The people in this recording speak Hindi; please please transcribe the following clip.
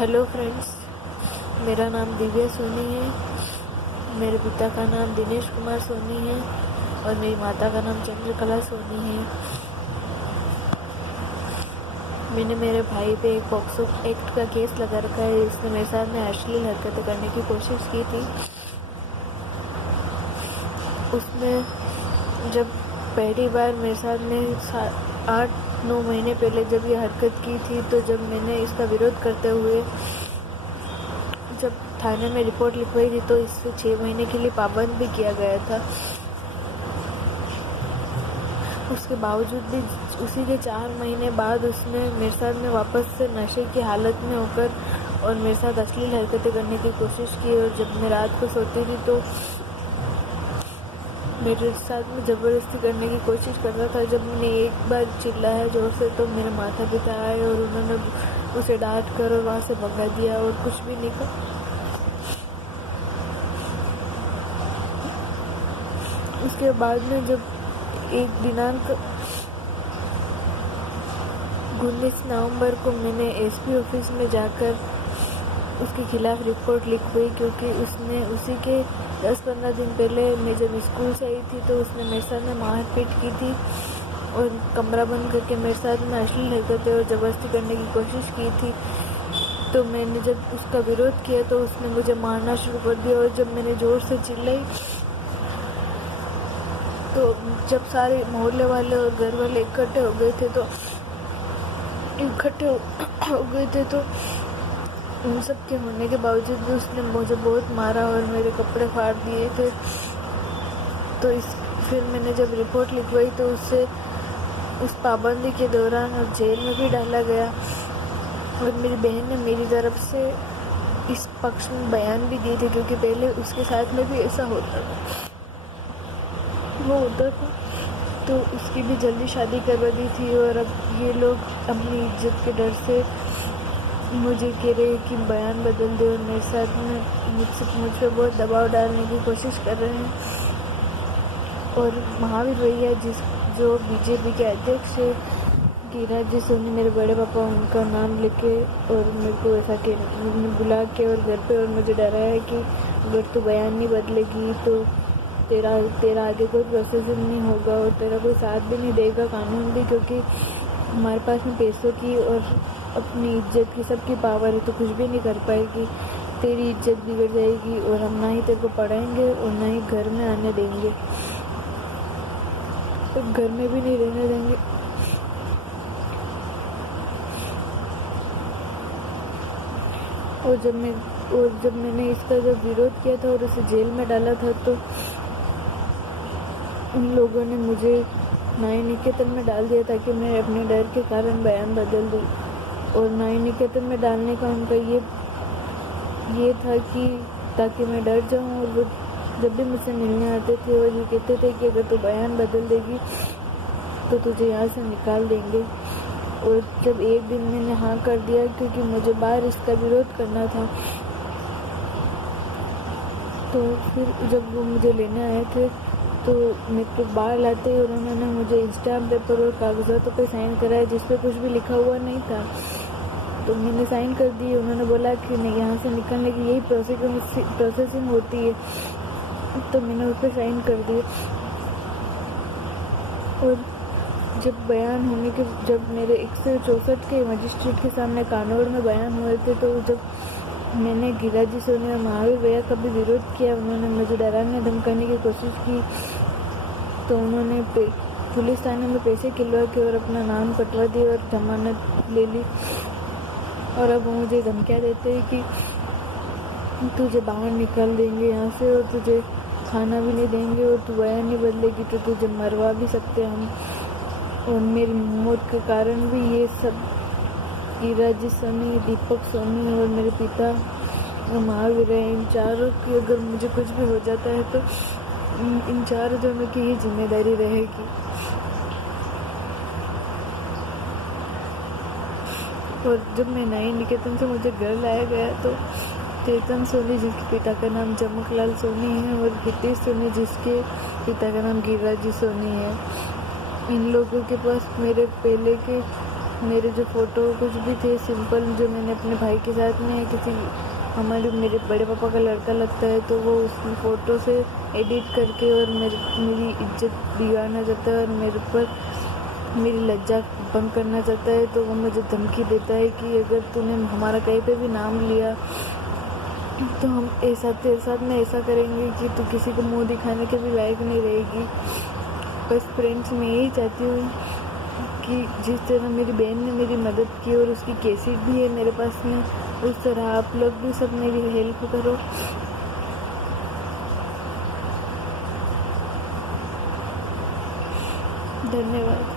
हेलो फ्रेंड्स, मेरा नाम दिव्या सोनी है। मेरे पिता का नाम दिनेश कुमार सोनी है और मेरी माता का नाम चंद्रकला सोनी है। मैंने मेरे भाई पे एक पॉक्सो एक्ट का केस लगा रखा है। इसने मेरे साथ में अश्लील हरकतें करने की कोशिश की थी। उसने जब पहली बार मेरे साथ में 8-9 महीने पहले जब ये हरकत की थी, तो जब मैंने इसका विरोध करते हुए जब थाने में रिपोर्ट लिखवाई थी, तो इससे 6 महीने के लिए पाबंद भी किया गया था। उसके बावजूद भी उसी के 4 महीने बाद उसने मेरे साथ में वापस से नशे की हालत में होकर और मेरे साथ अश्लील हरकतें करने की कोशिश की। और जब मैं रात को सोती थी तो मेरे साथ में ज़बरदस्ती करने की कोशिश कर रहा था। जब मैंने एक बार चिल्लाया जोर से, तो मेरे माता पिता आए और उन्होंने उसे डांट कर और वहाँ से भगा दिया और कुछ भी नहीं कहा। उसके बाद में जब एक दिनांक 19 नवंबर को मैंने एसपी ऑफिस में जाकर उसके खिलाफ रिपोर्ट लिखवाई, क्योंकि उसने उसी के 10-15 दिन पहले मैं जब स्कूल से आई थी तो उसने मेरे साथ में मारपीट की थी और कमरा बंद करके मेरे साथ में अश्लील हरकतें और ज़बरदस्ती करने की कोशिश की थी। तो मैंने जब उसका विरोध किया तो उसने मुझे मारना शुरू कर दिया। और जब मैंने ज़ोर से चिल्लाई तो जब सारे मोहल्ले वाले और घर वाले इकट्ठे हो गए थे तो उन सब के होने के बावजूद भी उसने मुझे बहुत मारा और मेरे कपड़े फाड़ दिए थे। तो फिर मैंने जब रिपोर्ट लिखवाई तो उससे उस पाबंदी के दौरान और जेल में भी डाला गया। और मेरी बहन ने मेरी तरफ से इस पक्ष में बयान भी दिए थे, क्योंकि पहले उसके साथ में भी ऐसा होता था। तो उसकी भी जल्दी शादी करवा दी थी। और अब ये लोग अपनी इज्जत के डर से मुझे कह रहे कि बयान बदल दे और मेरे साथ में मुझ पर बहुत दबाव डालने की कोशिश कर रहे हैं। और महावीर भैया जो बीजेपी के अध्यक्ष है, गिरिराज जी सोनी, मेरे बड़े पापा, उनका नाम लेके और मेरे को ऐसा बुला के और घर पे और मुझे डराया है कि अगर तू बयान नहीं बदलेगी तो तेरा आगे कोई प्रोसेसिंग नहीं होगा और तेरा कोई साथ भी नहीं देगा कानून भी, क्योंकि हमारे पास में पैसों की और अपनी इज्जत की सबकी पावर है। तो कुछ भी नहीं कर पाएगी, तेरी इज्जत बिगड़ जाएगी और हम ना ही तेरे को पढ़ाएंगे और ना ही घर में आने देंगे, तो घर में भी नहीं रहने देंगे। और जब मैंने इसका जब विरोध किया था और उसे जेल में डाला था, तो उन लोगों ने मुझे न्याय निकेतन में डाल दिया ताकि मैं अपने डर के कारण बयान बदल दूँ। और न्याय निकेतन में डालने का उनका ये था कि ताकि मैं डर जाऊँ। और वो जब भी मुझसे मिलने आते थे और ये कहते थे कि अगर तू बयान बदल देगी तो तुझे यहाँ से निकाल देंगे। और जब एक दिन मैंने हाँ कर दिया, क्योंकि मुझे बाहर इसका विरोध करना था, तो फिर जब वो मुझे लेने आए थे तो मेरे को बाहर लाते ही उन्होंने मुझे स्टाम्प पेपर और कागजातों पे साइन कराया जिस पे कुछ भी लिखा हुआ नहीं था। तो मैंने साइन कर दिए। उन्होंने बोला कि नहीं, यहाँ से निकलने की यही प्रोसेसिंग होती है। तो मैंने उस पर साइन कर दिए। और जब बयान होने के जब मेरे 164 के मजिस्ट्रेट के सामने कानौर में बयान हुए थे, तो जब मैंने गिरिराज जी सोनी और महावीर भैया का भी विरोध किया, उन्होंने मुझे डराने धमकाने की कोशिश की। तो उन्होंने पुलिस थाने में पैसे खिलवा के और अपना नाम कटवा दिया और जमानत ले ली। और अब वो मुझे धमकियाँ देते हैं कि तुझे बाहर निकाल देंगे यहाँ से और तुझे खाना भी नहीं देंगे और तू बयान नहीं बदलेगी तो तुझे मरवा भी सकते हैं हम। और मेरी मौत के कारण भी ये सब गिरिराज जी सोनी, दीपक सोनी और मेरे पिता महावीर है, इन चारों की अगर मुझे कुछ भी हो जाता है तो इन चारों जनों की ये जिम्मेदारी रहेगी। और जब मैं न्याय निकेतन से मुझे घर लाया गया तो चेतन सोनी, जिसके पिता का नाम चमकलाल सोनी है, और हितेश सोनी, जिसके पिता का नाम गिरिराज जी सोनी है, इन लोगों के पास मेरे पहले के मेरे जो फ़ोटो कुछ भी थे सिंपल, जो मैंने अपने भाई के साथ में किसी मेरे बड़े पापा का लड़का लगता है तो वो उसकी फ़ोटो से एडिट करके और मेरी इज्जत बिगाड़ना चाहता है और मेरे ऊपर मेरी लज्जा भंग करना चाहता है। तो वो मुझे धमकी देता है कि अगर तूने हमारा कहीं पे भी नाम लिया तो हम ऐसा तेरे साथ में ऐसा करेंगे कि तू किसी को मुंह दिखाने के भी लायक नहीं रहेगी। बस फ्रेंड्स, मैं यही चाहती हूँ कि जिस तरह मेरी बहन ने मेरी मदद की और उसकी कैसेट भी है मेरे पास में, उस तरह आप लोग भी सब मेरी हेल्प करो। धन्यवाद।